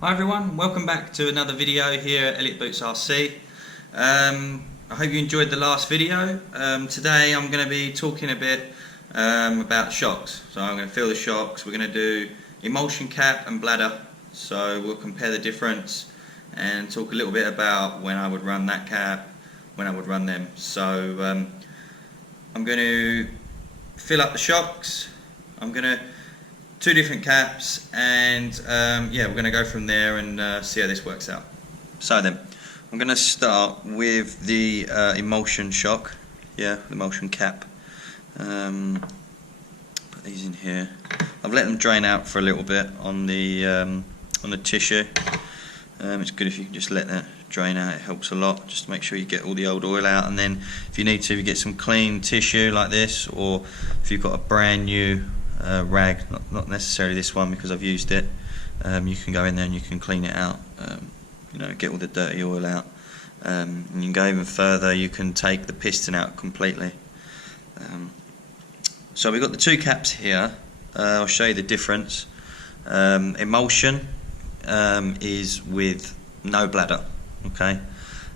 Hi everyone, welcome back to another video here at Elite Boots RC. I hope you enjoyed the last video. Today I'm going to be talking a bit about shocks. So I'm going to feel the shocks, we're going to do emulsion cap and bladder. So we'll compare the difference and talk a little bit about when I would run that cap, when I would run them. So I'm going to fill up the shocks, I'm going to two different caps, and yeah, we're going to go from there and see how this works out. So then, I'm going to start with the emulsion shock, the emulsion cap. Put these in here. I've let them drain out for a little bit on the tissue. It's good if you can just let that drain out, it helps a lot, just to make sure you get all the old oil out. And then if you need to, you get some clean tissue like this, or if you've got a brand new rag, not necessarily this one because I've used it, you can go in there and you can clean it out, get all the dirty oil out. And you can go even further, you can take the piston out completely. So we've got the two caps here. I'll show you the difference. Emulsion is with no bladder, okay,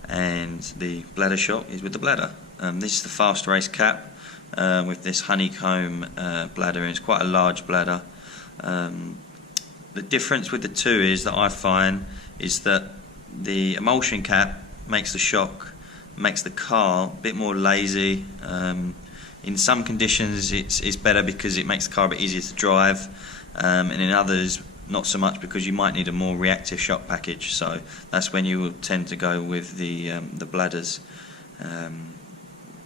and the bladder shock is with the bladder. This is the fast race cap with this honeycomb bladder, and it's quite a large bladder. The difference with the two is that I find is that the emulsion cap makes the shock, makes the car a bit more lazy. In some conditions it's better because it makes the car a bit easier to drive, and in others not so much because you might need a more reactive shock package. So that's when you will tend to go with the bladders.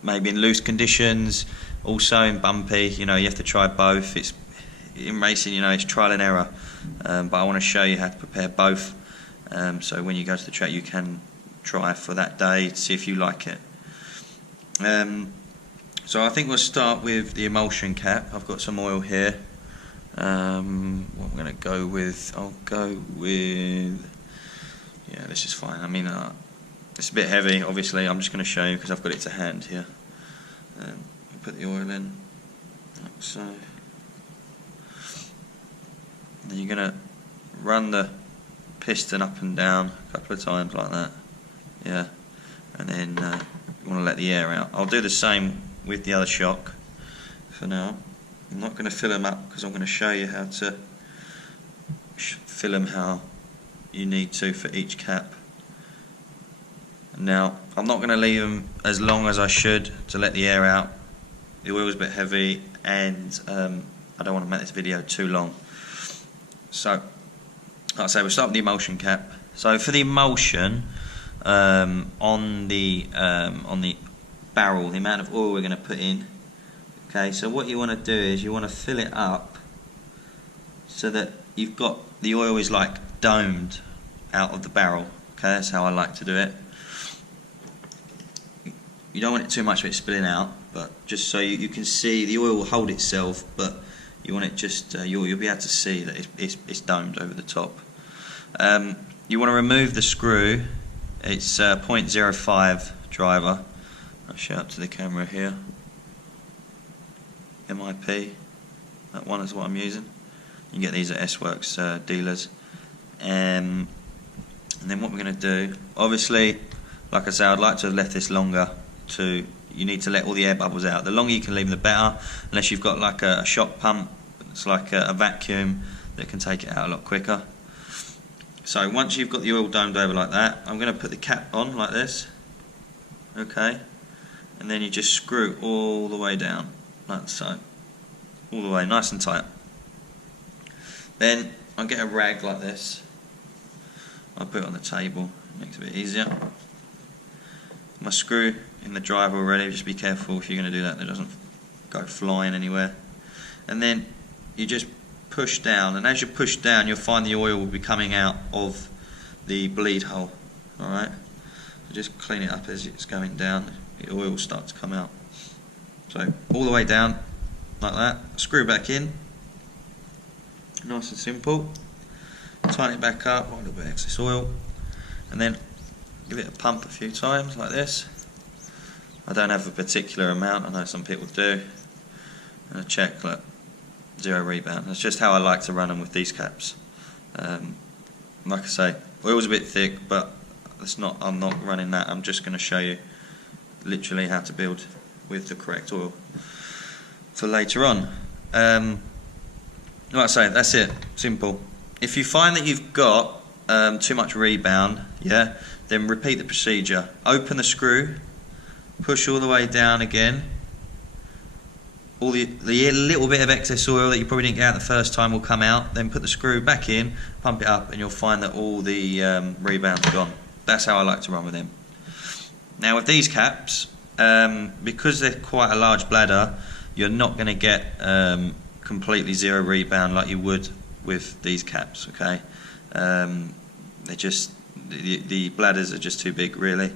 Maybe in loose conditions, also in bumpy, you have to try both. It's in racing, it's trial and error, but I want to show you how to prepare both, so when you go to the track you can try for that day to see if you like it. So I think we'll start with the emulsion cap. I've got some oil here. What I'm going to go with, I'll go with, this is fine. I mean, it's a bit heavy, obviously. I'm just going to show you because I've got it to hand here. Put the oil in, like so. Then you're going to run the piston up and down a couple of times like that. And then you want to let the air out. I'll do the same with the other shock for now. I'm not going to fill them up because I'm going to show you how to fill them how you need to for each cap. Now, I'm not going to leave them as long as I should to let the air out. The oil's a bit heavy, and I don't want to make this video too long. So, like I say, we'll start with the emulsion cap. So for the emulsion, on the barrel, the amount of oil we're going to put in. Okay, so what you want to do is you want to fill it up so that you've got the oil is like domed out of the barrel. Okay, that's how I like to do it. You don't want it too much of it spilling out, but just so you can see the oil will hold itself, but you want it just you'll be able to see that it's domed over the top. You want to remove the screw. It's 0.05 driver. I'll show up to the camera here. MIP, that one is what I'm using. You can get these at SHOCKS dealers. And then what we're going to do, obviously, like I say, I'd like to have left this longer. You need to let all the air bubbles out. The longer you can leave them, the better, unless you've got like a shock pump. It's like a vacuum that can take it out a lot quicker. So once you've got the oil domed over like that, I'm going to put the cap on like this. Okay, and then you just screw all the way down, like so, all the way, nice and tight. Then I'll get a rag like this. I'll put it on the table, it makes it a bit easier. My screw in the driver already, just be careful if you're going to do that, it doesn't go flying anywhere. And then you just push down, and as you push down you'll find the oil will be coming out of the bleed hole. Alright, so just clean it up as it's going down, the oil will start to come out. So all the way down like that, screw back in, nice and simple, tighten it back up, a little bit of excess oil, and then give it a pump a few times like this. I don't have a particular amount, I know some people do. And I check, look, 0 rebound. That's just how I like to run them with these caps. like I say, oil's a bit thick, but I'm not running that. I'm just going to show you literally how to build with the correct oil for later on. Like I say, that's it, simple. If you find that you've got too much rebound, yeah, then repeat the procedure. Open the screw, push all the way down again. All the little bit of excess oil that you probably didn't get out the first time will come out. Then put the screw back in, pump it up, and you'll find that all the rebound's gone. That's how I like to run with them. Now with these caps, because they're quite a large bladder, you're not going to get completely zero rebound like you would with these caps. Okay, they're just the bladders are just too big really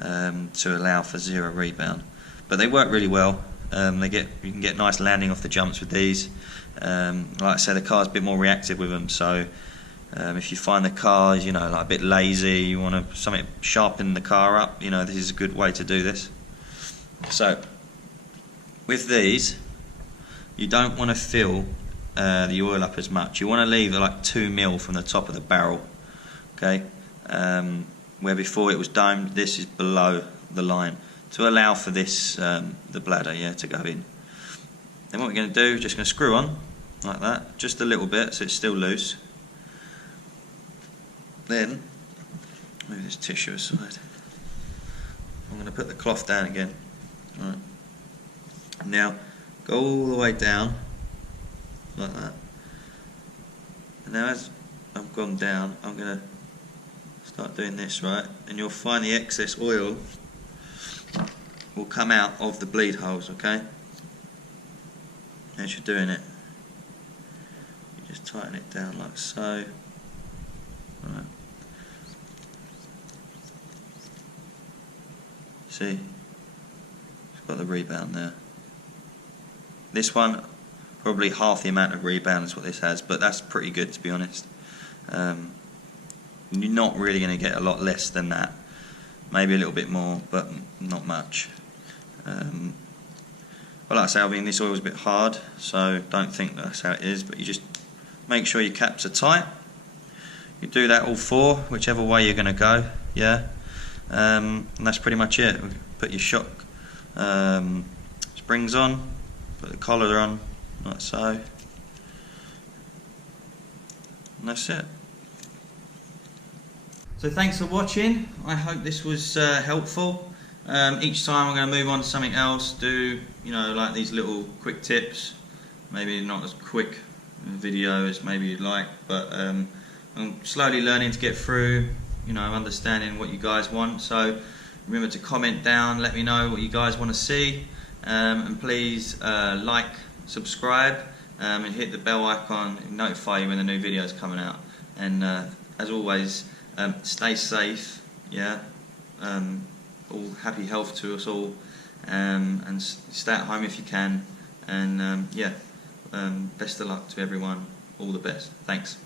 to allow for zero rebound, but they work really well. You can get nice landing off the jumps with these. Like I say, the car's a bit more reactive with them, so if you find the car, you know, like a bit lazy, you want to something sharpen the car up, you know, this is a good way to do this. So with these, you don't want to fill the oil up as much. You want to leave like 2 mil from the top of the barrel, okay? Where before it was domed, this is below the line to allow for this the bladder, yeah, to go in. Then what we're going to do is just going to screw on like that, just a little bit so it's still loose. Then move this tissue aside. I'm going to put the cloth down again. All right. Now go all the way down like that. And now as I've gone down, I'm going to start doing this, right? And you'll find the excess oil will come out of the bleed holes, okay? As you're doing it, you just tighten it down like so. Right. See, it's got the rebound there. This one, probably half the amount of rebound is what this has, but that's pretty good to be honest. You're not really going to get a lot less than that. Maybe a little bit more, but not much. But like I say, I mean, this oil is a bit hard, so don't think that's how it is, but you just make sure your caps are tight. You do that all 4, whichever way you're going to go, yeah. And that's pretty much it. Put your shock springs on, put the collar on, like so, and that's it. So thanks for watching. I hope this was helpful. Each time I'm going to move on to something else, do, you know, like these little quick tips. Maybe not as quick video as maybe you'd like, but I'm slowly learning to get through, you know, understanding what you guys want. So remember to comment down, let me know what you guys want to see, and please like, subscribe, and hit the bell icon and notify you when the new video is coming out. And as always, stay safe, yeah. All happy health to us all, and stay at home if you can, and yeah, best of luck to everyone, all the best. Thanks.